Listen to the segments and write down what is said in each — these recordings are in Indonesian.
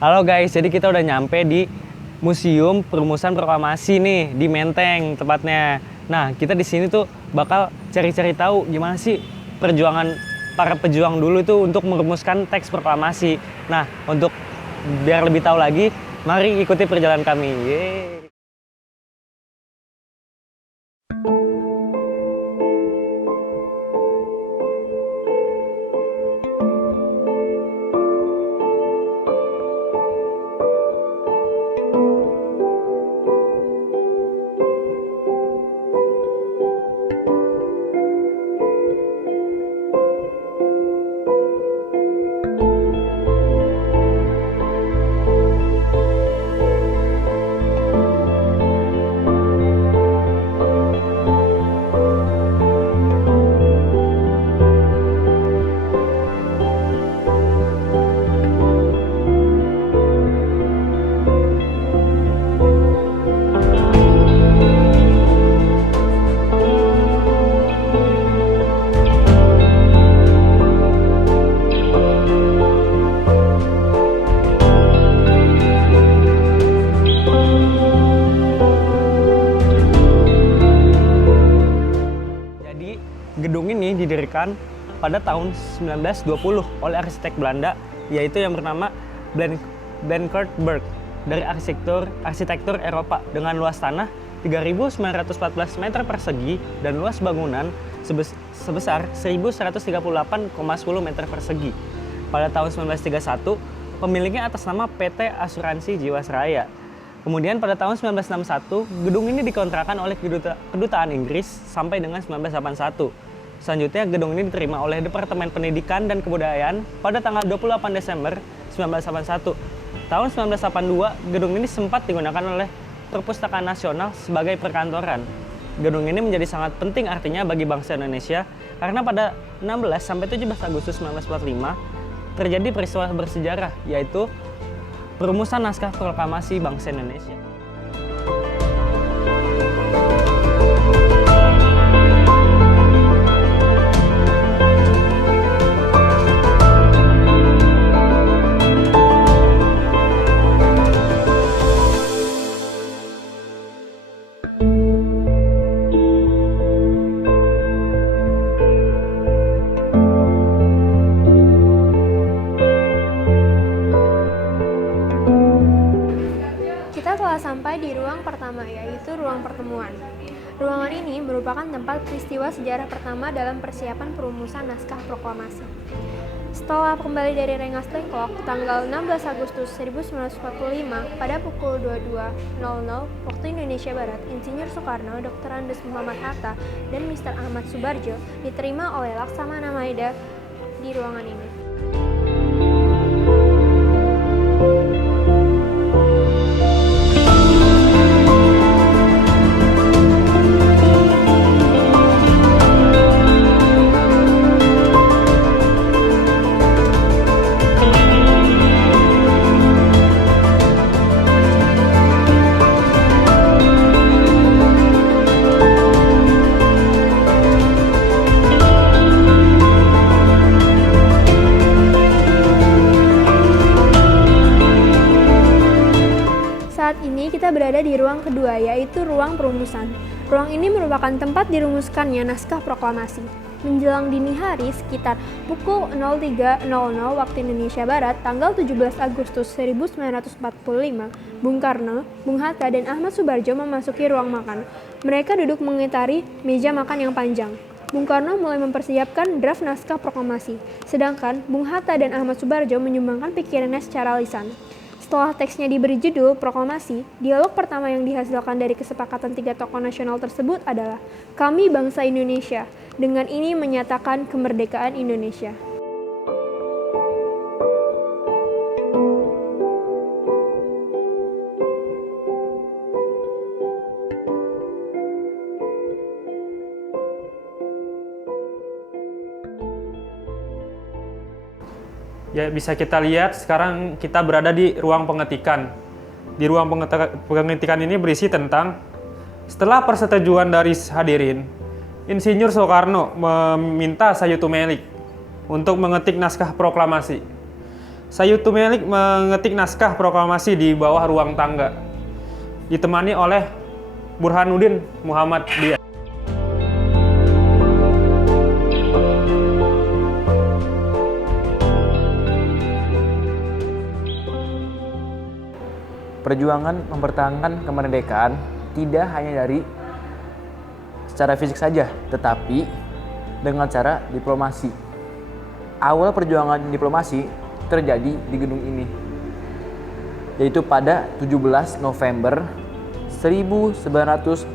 Halo guys, jadi kita udah nyampe di Museum Perumusan Proklamasi nih di Menteng tepatnya. Nah, kita di sini tuh bakal cari-cari tahu gimana sih perjuangan para pejuang dulu itu untuk merumuskan teks proklamasi. Nah, untuk biar lebih tahu lagi, mari ikuti perjalanan kami. Yeay. Gedung ini didirikan pada tahun 1920 oleh arsitek Belanda, yaitu yang bernama Blankaart Berg dari arsitektur Eropa dengan luas tanah 3.914 meter persegi dan luas bangunan sebesar 1.138,10 meter persegi. Pada tahun 1931, pemiliknya atas nama PT Asuransi Jiwasraya. Kemudian pada tahun 1961, gedung ini dikontrakkan oleh Kedutaan Inggris sampai dengan 1981. Selanjutnya, gedung ini diterima oleh Departemen Pendidikan dan Kebudayaan pada tanggal 28 Desember 1981. Tahun 1982, gedung ini sempat digunakan oleh Perpustakaan Nasional sebagai perkantoran. Gedung ini menjadi sangat penting artinya bagi bangsa Indonesia karena pada 16 sampai 17 Agustus 1945 terjadi peristiwa bersejarah, yaitu perumusan naskah proklamasi bangsa Indonesia. Sampai di ruang pertama, yaitu ruang pertemuan. Ruangan ini merupakan tempat peristiwa sejarah pertama dalam persiapan perumusan naskah proklamasi. Setelah kembali dari Rengas Dengklok, tanggal 16 Agustus 1945, pada pukul 22.00 waktu Indonesia Barat, Insinyur Soekarno, Dr. Andes Muhammad Hatta, dan Mr. Ahmad Subarjo diterima oleh Laksamana Maeda di ruangan ini. Saat ini kita berada di ruang kedua, yaitu ruang perumusan. Ruang ini merupakan tempat dirumuskannya naskah proklamasi. Menjelang dini hari sekitar pukul 03.00 waktu Indonesia Barat, tanggal 17 Agustus 1945, Bung Karno, Bung Hatta, dan Ahmad Subarjo memasuki ruang makan. Mereka duduk mengitari meja makan yang panjang. Bung Karno mulai mempersiapkan draft naskah proklamasi, sedangkan Bung Hatta dan Ahmad Subarjo menyumbangkan pikirannya secara lisan. Setelah teksnya diberi judul proklamasi, dialog pertama yang dihasilkan dari kesepakatan tiga tokoh nasional tersebut adalah "Kami bangsa Indonesia, dengan ini menyatakan kemerdekaan Indonesia." Ya, bisa kita lihat sekarang kita berada di ruang pengetikan. Di ruang pengetikan ini berisi tentang setelah persetujuan dari hadirin, Insinyur Soekarno meminta Sayutu Melik untuk mengetik naskah proklamasi. Sayuti Melik mengetik naskah proklamasi di bawah ruang tangga, ditemani oleh Burhanuddin Muhammad Dia. Perjuangan mempertahankan kemerdekaan tidak hanya dari secara fisik saja, tetapi dengan cara diplomasi. Awal perjuangan diplomasi terjadi di gedung ini, yaitu pada 17 November 1945.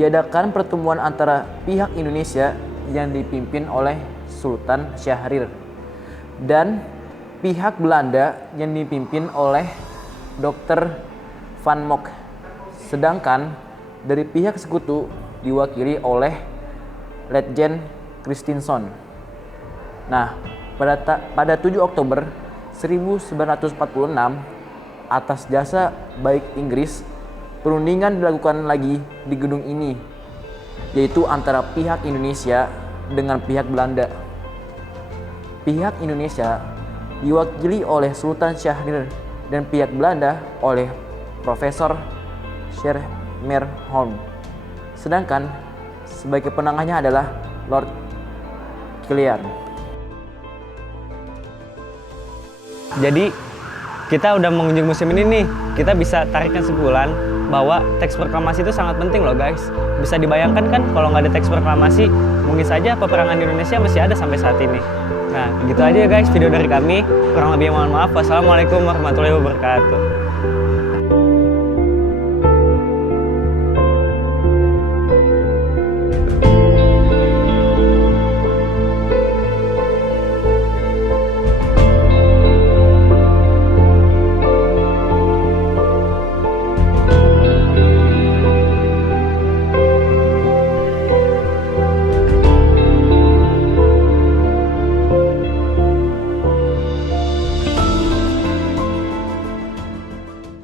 Diadakan pertemuan antara pihak Indonesia yang dipimpin oleh Sultan Syahrir dan pihak Belanda yang dipimpin oleh Dr. Van Mock, sedangkan dari pihak sekutu diwakili oleh Letjen Christensen. Nah, pada 7 Oktober 1946, atas jasa baik Inggris, perundingan dilakukan lagi di gedung ini, yaitu antara pihak Indonesia dengan pihak Belanda. Pihak Indonesia diwakili oleh Sultan Syahrir dan pihak Belanda oleh Profesor Schermerhorn. Sedangkan sebagai penengahnya adalah Lord Kilian. Jadi kita udah mengunjungi museum ini nih, kita bisa tarik kesimpulan bahwa teks proklamasi itu sangat penting loh guys. Bisa dibayangkan kan kalau nggak ada teks proklamasi, mungkin saja peperangan di Indonesia masih ada sampai saat ini. Nah, gitu aja ya guys video dari kami. Kurang lebih mohon maaf. Wassalamualaikum warahmatullahi wabarakatuh.